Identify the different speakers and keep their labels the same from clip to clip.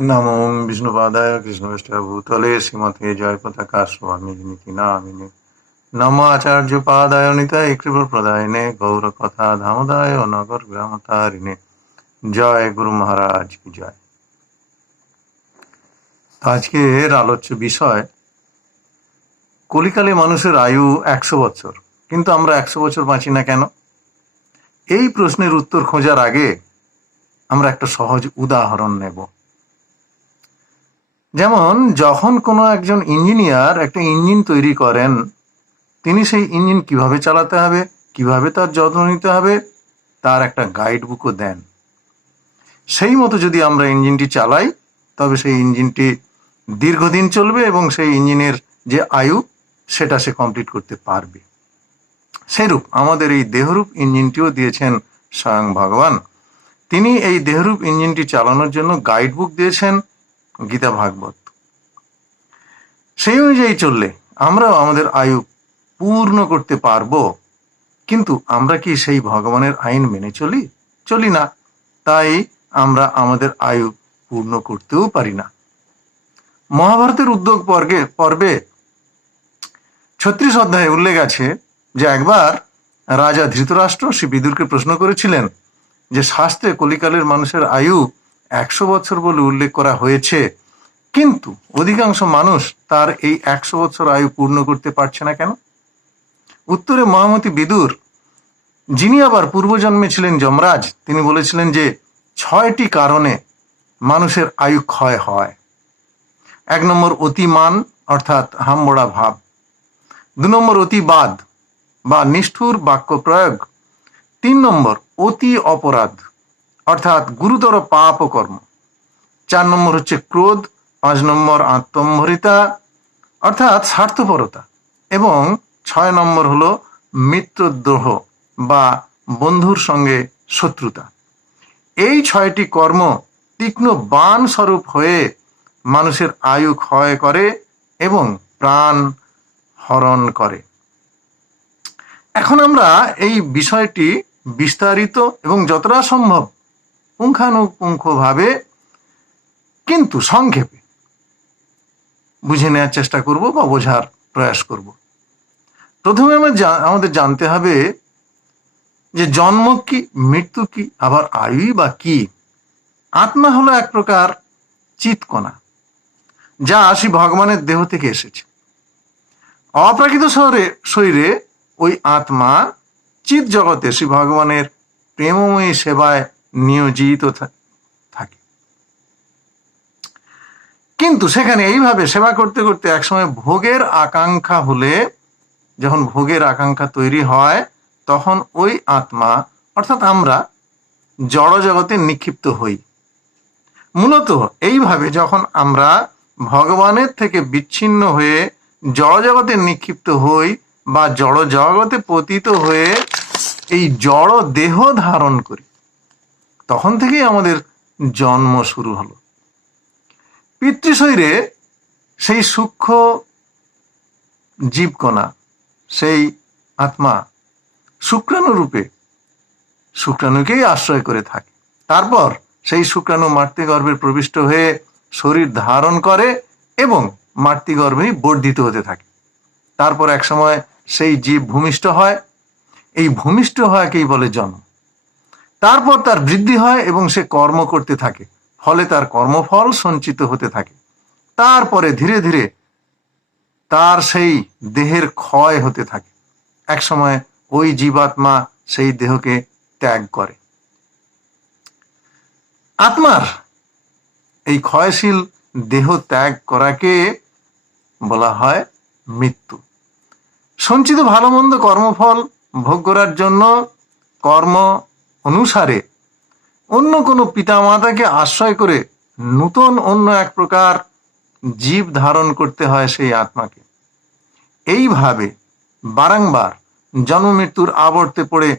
Speaker 1: নমো বিষ্ণুপাদায় কৃষ্ণবেষ্টাভূতলে শ্রীমতে জয় পতাকা স্বামী নামিনে নম আচার্য পাদায় নিতায় কৃপ প্রদায়নে গৌর কথা ধামদায় নগর গ্রাম তারিণে জয় গুরু মহারাজ কি জয় আজকের আলোচ্য বিষয় কলিকালে মানুষের আয়ু একশো বছর কিন্তু আমরা একশো বছর বাঁচি না কেন এই প্রশ্নের উত্তর খোঁজার আগে আমরা একটা সহজ উদাহরণ নেব যেমন, যখন কোনো একজন ইঞ্জিনিয়ার একটা ইঞ্জিন তৈরি করেন, তিনি সেই ইঞ্জিন কীভাবে চালাতে হবে, কীভাবে তার যত্ন নিতে হবে, তার একটা গাইড বুকও দেন। সেই মতো যদি আমরা ইঞ্জিনটি চালাই, তবে সেই ইঞ্জিনটি দীর্ঘদিন চলবে এবং সেই ইঞ্জিনের যে আয়ু, সেটা সে কমপ্লিট করতে পারবে। সেরূপ আমাদের এই দেহরূপ ইঞ্জিনটিও দিয়েছেন স্বয়ং ভগবান। তিনি এই দেহরূপ ইঞ্জিনটি চালানোর জন্য গাইড বুক দিয়েছেন। গীতা ভাগবত। সেই অনুযায়ী চললে আমরাও আমাদের আয়ু পূর্ণ করতে পারব, কিন্তু আমরা কি সেই ভগবানের আইন মেনে চলি? চলি না। তাই আমরা আমাদের আয়ু পূর্ণ করতেও পারি না। মহাভারতের উদ্যোগ পর্বে পর্বে ছত্রিশ অধ্যায়ে উল্লেখ আছে যে একবার রাজা ধৃতরাষ্ট্র শ্রী বিদুরকে প্রশ্ন করেছিলেন যে শাস্ত্রে কলিকালের মানুষের আয়ু একশো বছর বলে উল্লেখ করা হয়েছে। কিন্তু অধিকাংশ মানুষ তার এই একশো বছর আয়ু পূর্ণ করতে পারছে না কেন? উত্তরে মহামতি বিদুর, যিনি আবার পূর্বজন্মে ছিলেন যমরাজ, তিনি বলেছিলেন যে ছয়টি কারণে মানুষের আয়ু ক্ষয় হয়। এক নম্বর অতিমান, অর্থাৎ হামবড়া ভাব। দু নম্বর অতিবাদ বা নিষ্ঠুর বাক্য প্রয়োগ। তিন নম্বর অতি অপরাধ। অর্থাৎ গুরুতর পাপ ও কর্ম। চার নম্বর হচ্ছে ক্রোধ, পাঁচ নম্বর আত্মম্ভরিতা অর্থাৎ স্বার্থপরতা। এবং ছয় নম্বর হলো মিত্রদ্রোহ বা বন্ধুর সঙ্গে শত্রুতা। এই ছয়টি কর্ম তীক্ষ্ণ বান স্বরূপ হয়ে মানুষের আয়ু ক্ষয় করে এবং প্রাণ হরণ করে। এখন আমরা এই বিষয়টি বিস্তারিত এবং যতটা সম্ভব পুঙ্খানুপুঙ্খভাবে কিন্তু সংক্ষেপে বুঝে নেওয়ার চেষ্টা করব বা বোঝার প্রয়াস করব। প্রথমে আমরা আমাদের জানতে হবে যে জন্ম কি, মৃত্যু কি, আবার আয়ুই বা কি? আত্মা হলো এক প্রকার চিৎকণা, যা আসি ভগবানের দেহ থেকে এসেছে। অপ্রাকৃত শহরে, শরীরে ওই আত্মা চিৎ জগতে শ্রী ভগবানের প্রেমময়ী সেবায় নিয়োজিত থাকে। কিন্তু সেখানে এইভাবে সেবা করতে করতে একসময় ভোগের আকাঙ্ক্ষা হলে, যখন ভোগের আকাঙ্ক্ষা তৈরি হয়, তখন ওই আত্মা, অর্থাৎ আমরা, জড় জগতে নিক্ষিপ্ত হই। মূলত এইভাবে যখন আমরা ভগবানের থেকে বিচ্ছিন্ন হয়ে জড় জগতে নিক্ষিপ্ত হই বা জড় জগতে পতিত হয়ে এই জড় দেহ ধারণ করি তখন থেকেই আমাদের জন্ম শুরু হলো। পিতৃশরীরে সেই সূক্ষ্ম জীবকণা, সেই আত্মা শুক্রাণু রূপে শুক্রাণুকেই আশ্রয় করে থাকে। তারপর সেই শুক্রাণু মাতৃগর্ভে প্রবিষ্ট হয়ে শরীর ধারণ করে এবং মাতৃগর্ভেই বর্ধিত হতে থাকে। তারপর এক সময় সেই জীব ভূমিষ্ঠ হয়। এই ভূমিষ্ঠ হওয়াকেই বলে জন্ম। তারপর তার বৃদ্ধি হয় এবং সে কর্ম করতে থাকে। ফলে তার কর্মফল সঞ্চিত হতে থাকে। তারপরে ধীরে ধীরে তার সেই দেহের ক্ষয় হতে থাকে। এক সময় ওই জীবাত্মা সেই দেহকে ত্যাগ করে। আত্মার এই ক্ষয়শীল দেহ ত্যাগ করাকে বলা হয় মৃত্যু। সঞ্চিত ভালো মন্দ কর্মফল ভোগ করার জন্য কর্ম অনুসারে অন্য কোনো পিতামাতাকে আশ্রয় করে নূতন অন্য এক প্রকার জীব ধারণ করতে হয় সেই আত্মাকে। এইভাবে বারংবার জন্ম মৃত্যুর আবর্তে পড়ে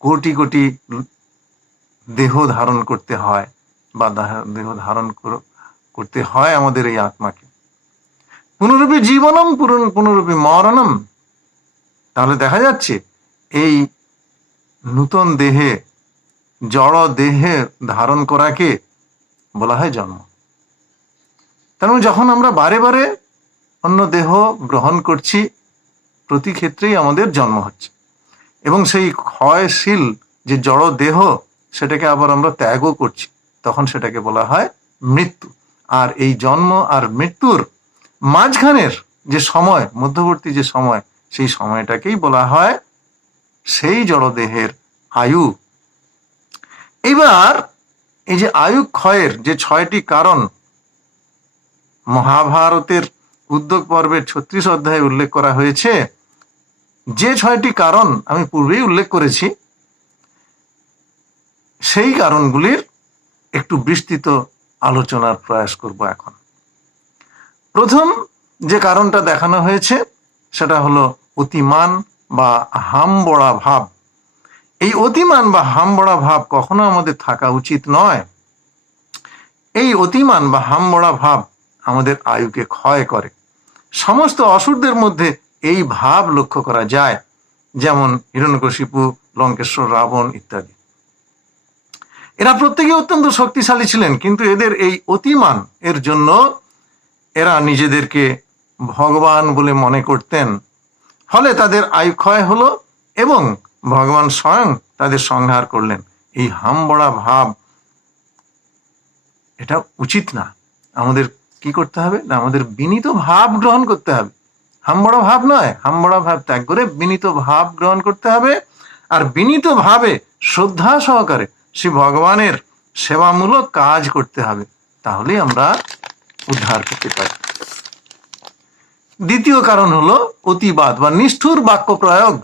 Speaker 1: কোটি কোটি দেহ ধারণ করতে হয় বা দেহ ধারণ করতে হয় আমাদের এই আত্মাকে। পুনরূপী জীবনম, পুনর- পুনরূপী মরণম। তাহলে দেখা যাচ্ছে এই নূতন দেহে, জড় দেহে ধারণ করাকে বলা হয় জন্ম। তেমন মানে যখন আমরা বারে বারে অন্য দেহ গ্রহণ করছি, প্রতি ক্ষেত্রেই আমাদের জন্ম হচ্ছে। এবং সেই ক্ষয়শীল যে জড় দেহ, সেটাকে আবার আমরা ত্যাগও করছি। তখন সেটাকে বলা হয় মৃত্যু। আর এই জন্ম আর মৃত্যুর মাঝখানের যে সময়, মধ্যবর্তী যে সময়, সেই সময়টাকেই বলা হয় সেই জড়দেহের আয়ু। এবার এই যে আয়ু ক্ষয়ের যে ছয়টি কারণ, মহাভারতের উদ্যোগ পর্বের ছত্রিশ অধ্যায়ে উল্লেখ করা হয়েছে। যে ছয়টি কারণ আমি পূর্বেই উল্লেখ করেছি, সেই কারণগুলির একটু বিস্তৃত আলোচনার প্রয়াস করব এখন। প্রথম যে কারণটা দেখানো হয়েছে, সেটা হলো অতিমান বা হামবড়া ভাব। এই অতিমান বা হামবড়া ভাব কখনো আমাদের থাকা উচিত নয়। এই অতিমান বা হামবড়া ভাব আমাদের আয়ুকে ক্ষয় করে। সমস্ত অসুরদের মধ্যে এই ভাব লক্ষ্য করা যায়, যেমন হিরণ্যকশিপু, লঙ্কেশ্বর, রাবণ ইত্যাদি। এরা প্রত্যেকে অত্যন্ত শক্তিশালী ছিলেন, কিন্তু এদের এই অতিমান এর জন্য এরা নিজেদেরকে ভগবান বলে মনে করতেন। ফলে তাদের আয়ু ক্ষয় হলো এবং ভগবান স্বয়ং তাদের সংহার করলেন। এই হামবড়া ভাব এটা উচিত না। আমাদের কি করতে হবে? না, আমাদের বিনীত ভাব গ্রহণ করতে হবে। হামবড়া ভাব নয়, হামবড়া ভাব ত্যাগ করে বিনীত ভাব গ্রহণ করতে হবে। আর বিনীত ভাবে শ্রদ্ধা সহকারে শ্রী ভগবানের সেবামূলক কাজ করতে হবে। তাহলেই আমরা উদ্ধার করতে পারি। দ্বিতীয় কারণ হলো অতিবাদ বা নিষ্ঠুর বাক্য প্রয়োগ।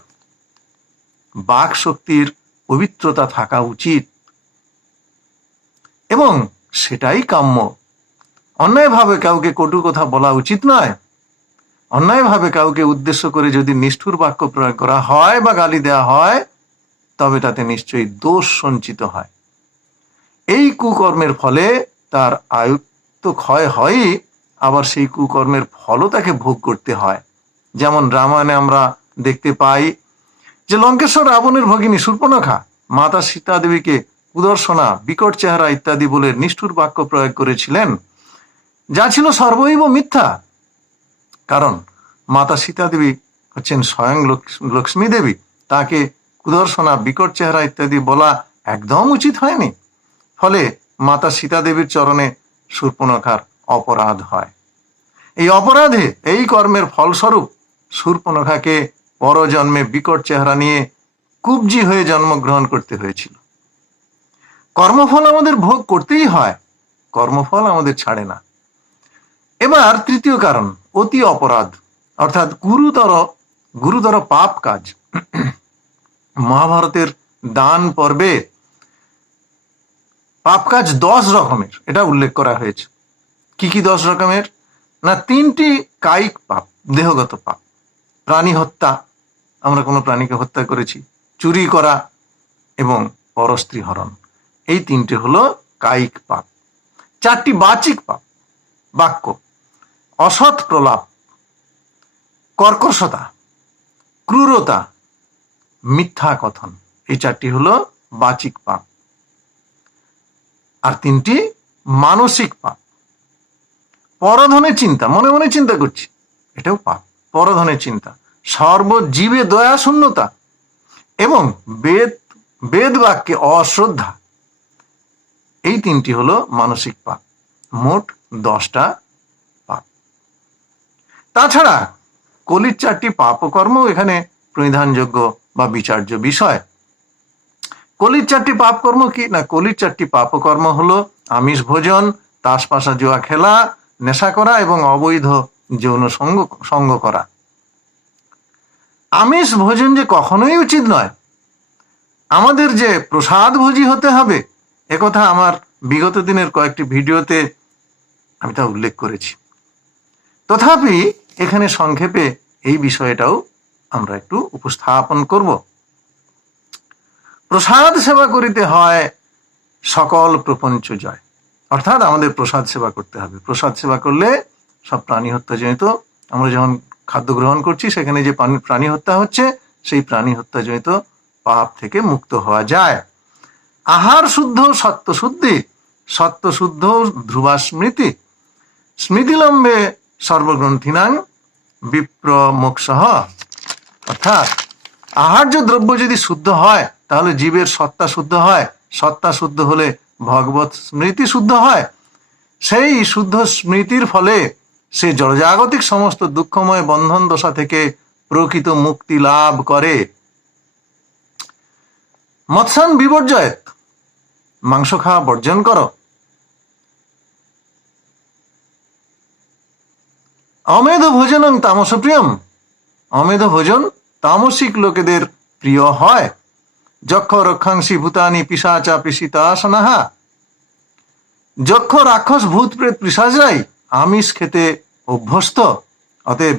Speaker 1: বাক শক্তির পবিত্রতা থাকা উচিত। এবং সেটাই কাম্য। অন্যায়ভাবে কাউকে কটু কথা বলা উচিত নয়। অন্যায়ভাবে কাউকে উদ্দেশ্য করে যদি নিষ্ঠুর বাক্য প্রয়োগ করা হয় বা গালি দেওয়া হয়, তবে তাতে নিশ্চয়ই দোষ সঞ্চিত হয়। এই কুকর্মের ফলে তার আয়ু তো ক্ষয় হয়ই আবার সেই কুকর্মের ফলও তাকে ভোগ করতে হয়। যেমন রামায়ণে আমরা দেখতে পাই যে লঙ্কেশ্বর রাবণের ভগিনী সূর্পনখা মাতা সীতা দেবীকে কুদর্শনা, বিকট চেহারা ইত্যাদি বলে নিষ্ঠুর বাক্য প্রয়োগ করেছিলেন। যা ছিল সর্বৈব মিথ্যা। কারণ মাতা সীতা দেবী হচ্ছেন স্বয়ং লক্ষ্মী দেবী। তাকে কুদর্শনা, বিকট চেহারা ইত্যাদি বলা একদম উচিত হয়নি। ফলে মাতা সীতা দেবীর চরণে সূর্পনখার অপরাধ হয়। এই অপরাধে এই কর্মের ফলস্বরূপ সূর্পনখাকে পরজন্মে বিকট চেহারা নিয়ে কুবজি হয়ে জন্মগ্রহণ করতে হয়েছিল। কর্মফল আমাদের ভোগ করতেই হয়, কর্মফল আমাদের ছাড়ে না। এবার তৃতীয় কারণ, অতি অপরাধ, অর্থাৎ গুরুতর গুরুতর পাপ কাজ। মহাভারতের দান পর্বে পাপ কাজ দশ রকমের, এটা উল্লেখ করা হয়েছে। কি কি দশ রকমের? না, তিনটি কায়িক পাপ, দেহগত পাপ। প্রাণী হত্যা, আমরা কোনো প্রাণীকে হত্যা করেছি। চুরি করা এবং পরস্ত্রী হরণ। এই তিনটে হলো কায়িক পাপ। চারটি বাচিক পাপ, বাক্য। অসৎ প্রলাপ, কর্কশতা, ক্রূরতা, মিথ্যা কথন। এই চারটি হলো বাচিক পাপ। আর তিনটি মানসিক পাপ। পরধনের চিন্তা, মনে মনে চিন্তা করছি। এটাও পাপ, পরধনের চিন্তা। সর্বজীবে দয়া, শূন্যতা এবং বেদ বেদ বাক্যে অশ্রদ্ধা। এই তিনটি হলো মানসিক পাপ, মোট দশটা পাপ। তাছাড়া কলির চারটি পাপকর্ম এখানে প্রণিধানযোগ্য বা বিচার্য বিষয়। কলির চারটি পাপকর্ম কি? না, কলির চারটি পাপকর্ম হলো আমিষ ভোজন তাসপাশা জুয়া খেলা নেশা করা এবং অবৈধ যৌন সঙ্গ সঙ্গ করা। আমিষ ভোজন যে কখনোই উচিত নয়। আমাদের যে প্রসাদ ভোজি হতে হবে একথা আমার বিগত দিনের কয়েকটি ভিডিওতে আমি তা উল্লেখ করেছি। তথাপি এখানে সংক্ষেপে এই বিষয়টাও আমরা একটু উপস্থাপন করব। প্রসাদ সেবা করিতে হয় সকল প্রপঞ্চ জয় অর্থাৎ আমাদের প্রসাদ সেবা করতে হবে। প্রসাদ সেবা করলে সব প্রাণী হত্যা জনিত আমরা যখন খাদ্য গ্রহণ করছি, সেখানে যে প্রাণী হত্যা হচ্ছে, সেই প্রাণী হত্যা জনিত পাপ থেকে মুক্ত হওয়া যায়। আহার শুদ্ধ, সত্য শুদ্ধি। সত্যশুদ্ধ ধ্রুবা স্মৃতি স্মৃতিলম্বে সর্বগ্রন্থিনাং বিপ্র মোক্ষহ অর্থাৎ আহার্য দ্রব্য যদি শুদ্ধ হয়, তাহলে জীবের সত্তা শুদ্ধ হয়। সত্তা শুদ্ধ হলে ভগবত স্মৃতি শুদ্ধ হয়, সেই শুদ্ধ স্মৃতির ফলে সে জড়জাগতিক সমস্ত দুঃখময় বন্ধন দশা থেকে প্রকৃত মুক্তি লাভ করে। মৎসান বিবর্জয়ত মাংস খাওয়া বর্জন করো। অমেধ ভোজনং তামস প্রিয়ম অমেধ ভোজন তামসিক লোকেদের প্রিয় হয়। যক্ষ রক্ষাংসী ভূতানি পিসাচা পিসিতাসনাহা যক্ষ রাক্ষস ভূত প্রেত পিসাচরাই আমিষ খেতে অভ্যস্ত। অতএব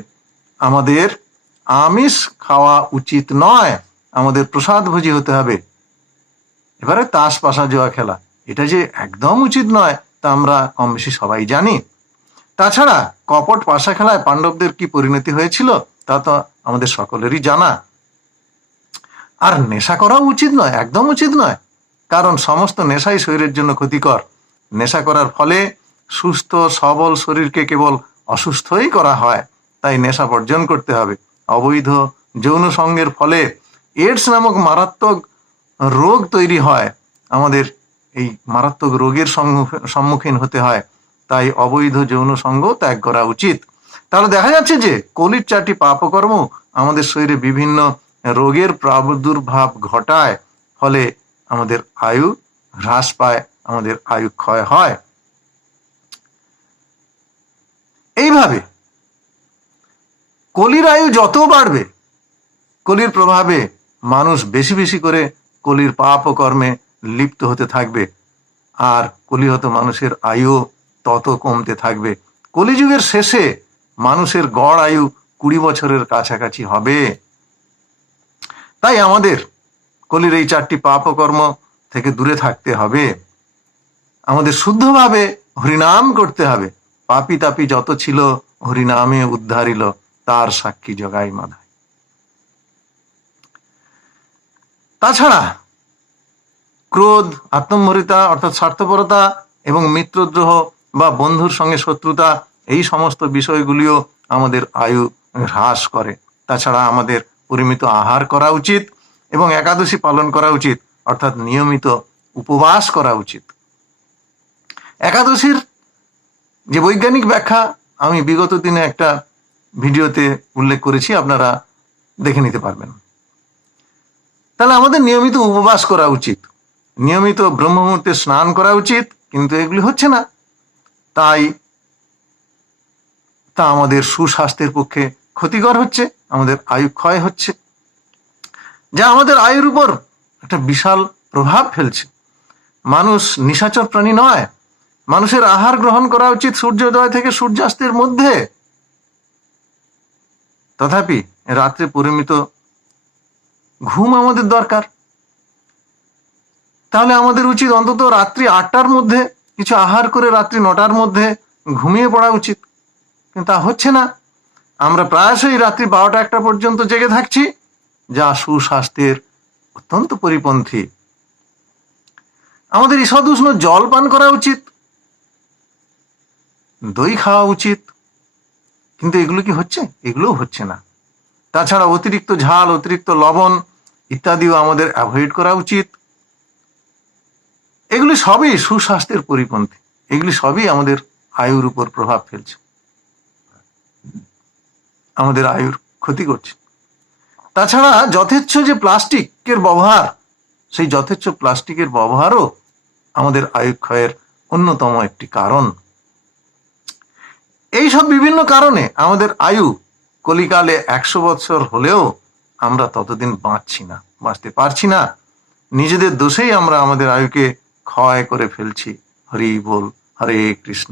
Speaker 1: আমাদের আমিষ খাওয়া উচিত নয়। আমাদের প্রসাদ ভোজি হতে হবে। এবারে তাস পাশা জোয়া খেলা। এটা যে একদম উচিত নয়, তা আমরা কম বেশি সবাই জানি। তাছাড়া কপট পাশা খেলায় পাণ্ডবদের কি পরিণতি হয়েছিল, তা তো আমাদের সকলেরই জানা। আর নেশা করাও উচিত নয়, একদম উচিত নয়। কারণ সমস্ত নেশাই শরীরের জন্য ক্ষতিকর। নেশা করার ফলে সুস্থ, সবল শরীরকে কেবল অসুস্থই করা হয়, তাই নেশা বর্জন করতে হবে। অবৈধ যৌন সঙ্গের ফলে এডস নামক মারাত্মক রোগ তৈরি হয়। আমাদের এই মারাত্মক রোগের সম্মুখ- সম্মুখীন হতে হয়, তাই অবৈধ যৌন সঙ্গ ত্যাগ করা উচিত। তাহলে দেখা যাচ্ছে যে কলির চারটি পাপকর্ম আমাদের শরীরে বিভিন্ন রোগের প্রাদুর্ভাব ঘটায়, ফলে আমাদের আয়ু হ্রাস পায়, আমাদের আয়ু ক্ষয় হয়। এইভাবে কলির আয়ু যত বাড়বে, কলির প্রভাবে মানুষ বেশি বেশি করে কলির পাপ কর্মে লিপ্ত হতে থাকবে, আর কলিহত মানুষের আয়ু তত কমতে থাকবে। কলিযুগের শেষে মানুষের গড় আয়ু কুড়ি বছরের কাছাকাছি হবে। তাই আমাদের কলির এই চারটি পাপ ও কর্ম থেকে দূরে থাকতে হবে। আমাদের শুদ্ধভাবে হরিনাম করতে হবে। পাপি তাপি যত ছিল, হরিনামে উদ্ধারিল, তার সাক্ষী জগাই মাধায় তাছাড়া ক্রোধ আত্মম্ভরিতা অর্থাৎ স্বার্থপরতা এবং মিত্রদ্রোহ বা বন্ধুর সঙ্গে শত্রুতা, এই সমস্ত বিষয়গুলিও আমাদের আয়ু হ্রাস করে। তাছাড়া আমাদের পরিমিত আহার করা উচিত এবং একাদশী পালন করা উচিত, অর্থাৎ নিয়মিত উপবাস করা উচিত। একাদশীর যে বৈজ্ঞানিক ব্যাখ্যা, আমি বিগত দিনে একটা ভিডিওতে উল্লেখ করেছি, আপনারা দেখে নিতে পারবেন। তাহলে আমাদের নিয়মিত উপবাস করা উচিত, নিয়মিত ব্রহ্ম মুহূর্তে স্নান করা উচিত, কিন্তু এগুলি হচ্ছে না। তাই তা আমাদের সুস্বাস্থ্যের পক্ষে ক্ষতিকর হচ্ছে। আমাদের আয়ু ক্ষয় হচ্ছে, যা আমাদের আয়ুর উপর একটা বিশাল প্রভাব ফেলছে। মানুষ নিশাচর প্রাণী নয়, মানুষের আহার গ্রহণ করা উচিত সূর্যোদয় থেকে সূর্যাস্তের মধ্যে। তথাপি রাত্রে পরিমিত ঘুম আমাদের দরকার। তাহলে আমাদের উচিত অন্তত রাত্রি আটটার মধ্যে কিছু আহার করে রাত্রি নটার মধ্যে ঘুমিয়ে পড়া উচিত। কিন্তু তা হচ্ছে না। আমরা প্রায়শই রাত্রি বারোটা একটা পর্যন্ত জেগে থাকছি, যা সুস্বাস্থ্যের অত্যন্ত পরিপন্থী। আমাদের ঈষদ উষ্ণ জল পান করা উচিত, দই খাওয়া উচিত, কিন্তু এগুলো কি হচ্ছে? এগুলোও হচ্ছে না। তাছাড়া অতিরিক্ত ঝাল, অতিরিক্ত লবণ ইত্যাদিও আমাদের অ্যাভয়েড করা উচিত। এগুলি সবই সুস্বাস্থ্যের পরিপন্থী। এগুলি সবই আমাদের আয়ুর উপর প্রভাব ফেলছে। আমাদের আয়ুর ক্ষতি করছে। তাছাড়া যথেচ্ছ যে প্লাস্টিকের ব্যবহার, সেই যথেচ্ছ প্লাস্টিকের ব্যবহারও আমাদের আয়ু ক্ষয়ের অন্যতম একটি কারণ। এই সব বিভিন্ন কারণে আমাদের আয়ু কলিকালে একশো বছর হলেও আমরা ততদিন বাঁচছি না, বাঁচতে পারছি না। নিজেদের দোষেই আমরা আমাদের আয়ুকে ক্ষয় করে ফেলছি। হরি বল, হরে কৃষ্ণ।